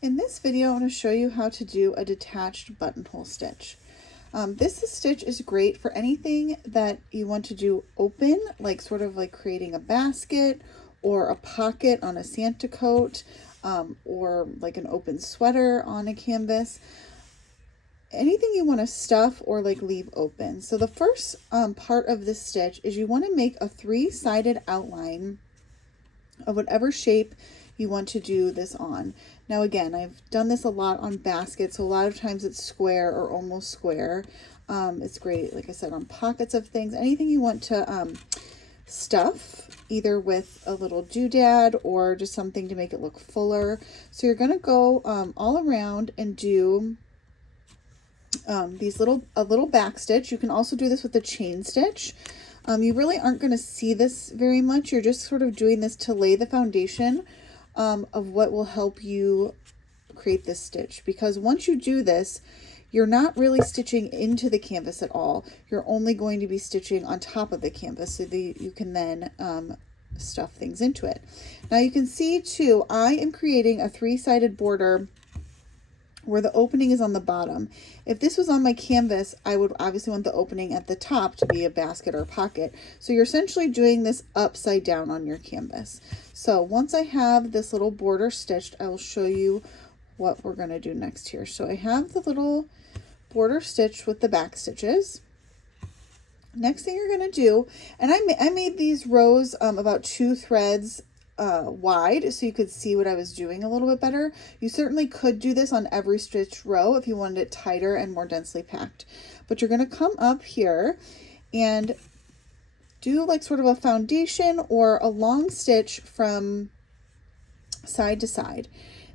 In this video, I'm going to show you how to do a detached buttonhole stitch. This stitch is great for anything that you want to do open, like sort of like creating a basket or a pocket on a Santa coat, or like an open sweater on a canvas. Anything you want to stuff or like leave open. So the first part of this stitch is you want to make a three-sided outline of whatever shape you want to do this on. Now again, I've done this a lot on baskets, so a lot of times it's square or almost square. It's great, like I said, on pockets of things, anything you want to stuff, either with a little doodad or just something to make it look fuller. So you're going to go all around and do a little back stitch. You can also do this with a chain stitch. You really aren't going to see this very much. You're just sort of doing this to lay the foundation of what will help you create this stitch. Because once you do this, you're not really stitching into the canvas at all. You're only going to be stitching on top of the canvas so that you can then stuff things into it. Now you can see too, I am creating a three-sided border where the opening is on the bottom. If this was on my canvas, I would obviously want the opening at the top to be a basket or pocket. So you're essentially doing this upside down on your canvas. So once I have this little border stitched, I will show you what we're going to do next here. So I have the little border stitched with the back stitches. Next thing you're going to do, and I made these rows about 2 threads wide so you could see what I was doing a little bit better. You certainly could do this on every stitch row if you wanted it tighter and more densely packed. But you're going to come up here and do like sort of a foundation or a long stitch from side to side.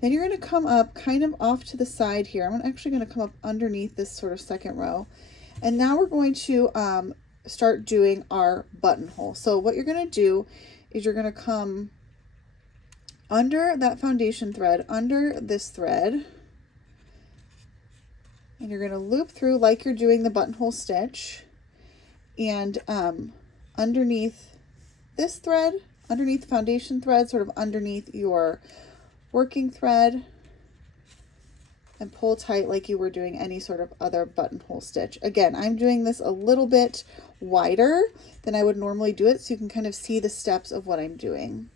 Then you're going to come up kind of off to the side here. I'm actually going to come up underneath this sort of second row. And now we're going to start doing our buttonhole. So what you're going to do is you're going to come under that foundation thread, under this thread, and you're going to loop through like you're doing the buttonhole stitch, and underneath this thread, underneath the foundation thread, sort of underneath your working thread, and pull tight like you were doing any sort of other buttonhole stitch. Again, I'm doing this a little bit wider than I would normally do it so you can kind of see the steps of what I'm doing.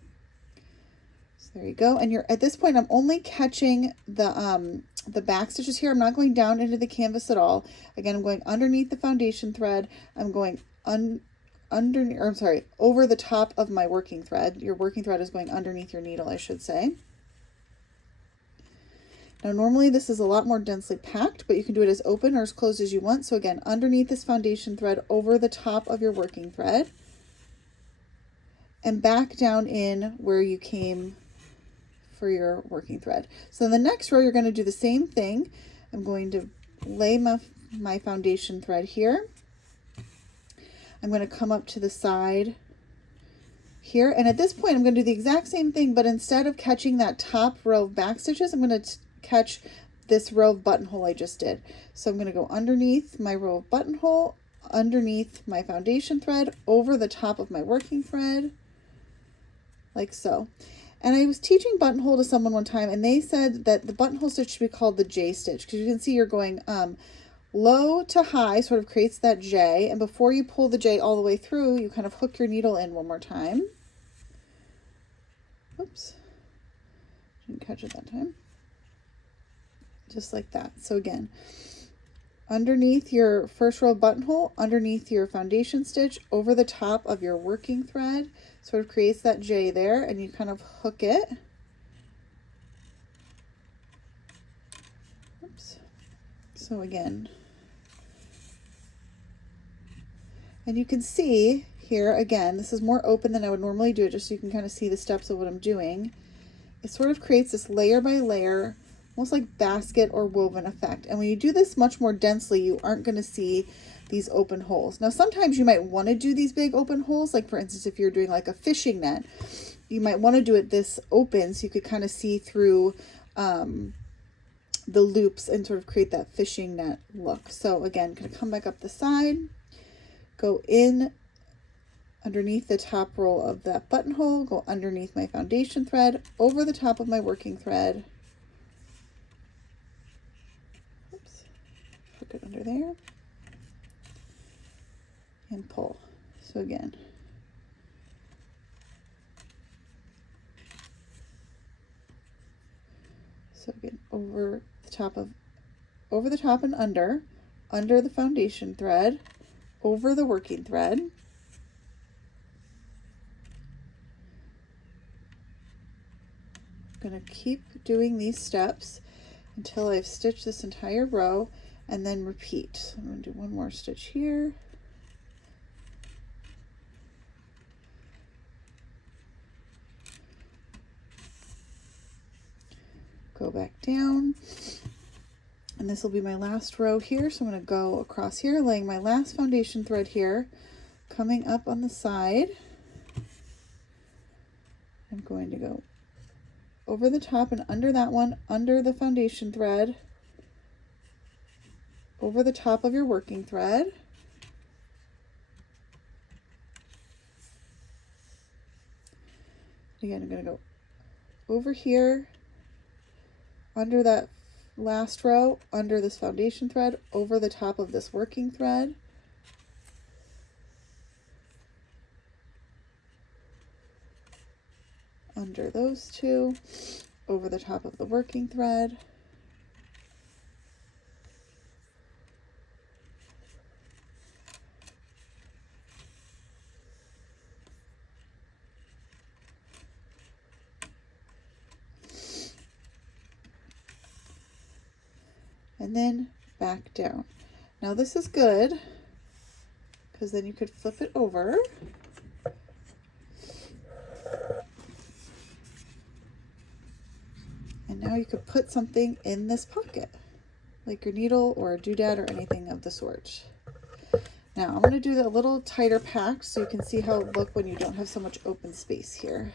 There you go. And you're at this point, I'm only catching the back stitches here. I'm not going down into the canvas at all. Again, I'm going underneath the foundation thread. I'm going over the top of my working thread. Your working thread is going underneath your needle, I should say. Now, normally this is a lot more densely packed, but you can do it as open or as closed as you want. So again, underneath this foundation thread, over the top of your working thread, and back down in where you came for your working thread. So in the next row, you're going to do the same thing. I'm going to lay my foundation thread here. I'm going to come up to the side here. And at this point, I'm going to do the exact same thing, but instead of catching that top row of back stitches, I'm going to catch this row of buttonhole I just did. So I'm going to go underneath my row of buttonhole, underneath my foundation thread, over the top of my working thread, like so. And I was teaching buttonhole to someone one time, and they said that the buttonhole stitch should be called the J stitch, because you can see you're going low to high, sort of creates that J, and before you pull the J all the way through, you kind of hook your needle in one more time. Oops, didn't catch it that time. Just like that. So again, underneath your first row of buttonhole, underneath your foundation stitch, over the top of your working thread, sort of creates that J there, and you kind of hook it. Oops. So again, and you can see here, again, this is more open than I would normally do it, just so you can kind of see the steps of what I'm doing. It sort of creates this layer by layer, almost like basket or woven effect. And when you do this much more densely, you aren't going to see these open holes. Now, sometimes you might want to do these big open holes, like for instance, if you're doing like a fishing net, you might want to do it this open so you could kind of see through the loops and sort of create that fishing net look. So again, going to come back up the side, go in underneath the top row of that buttonhole, go underneath my foundation thread, over the top of my working thread, tuck it under there and pull. So again, over the top and under the foundation thread, over the working thread, I'm going to keep doing these steps until I've stitched this entire row, and then repeat. So I'm going to do one more stitch here. Go back down, and this will be my last row here. So I'm going to go across here, laying my last foundation thread here, coming up on the side. I'm going to go over the top and under that one, under the foundation thread, over the top of your working thread. Again, I'm going to go over here, under that last row, under this foundation thread, over the top of this working thread. Under those two, over the top of the working thread. And then back down. Now this is good because then you could flip it over. And now you could put something in this pocket, like your needle or a doodad or anything of the sort. Now I'm going to do a little tighter pack so you can see how it looks when you don't have so much open space here.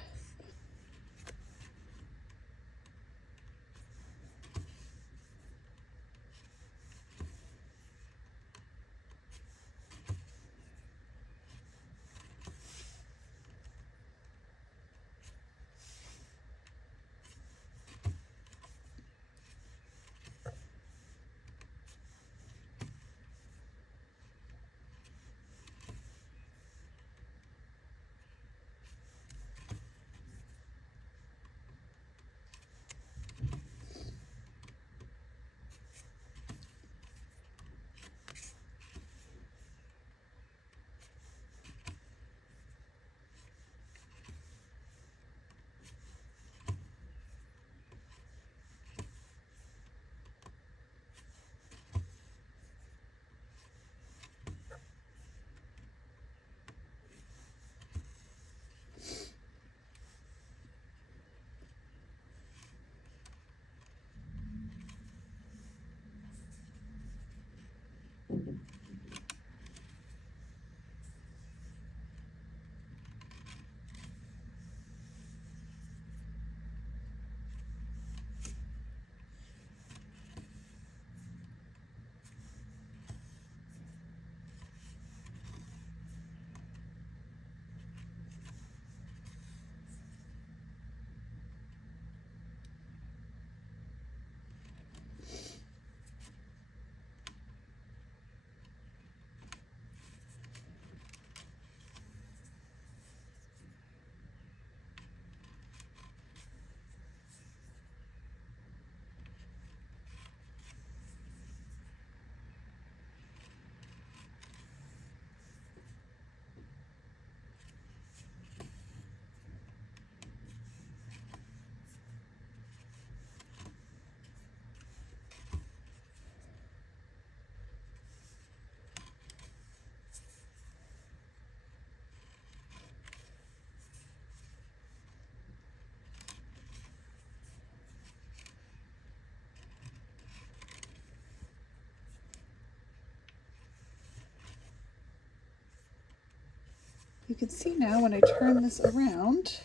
You can see now when I turn this around,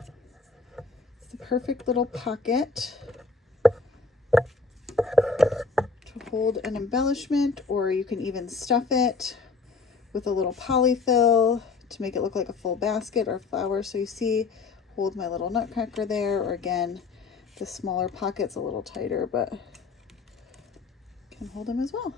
it's the perfect little pocket to hold an embellishment, or you can even stuff it with a little polyfill to make it look like a full basket or flower. So you see, hold my little nutcracker there, or again, the smaller pocket's a little tighter, but can hold them as well.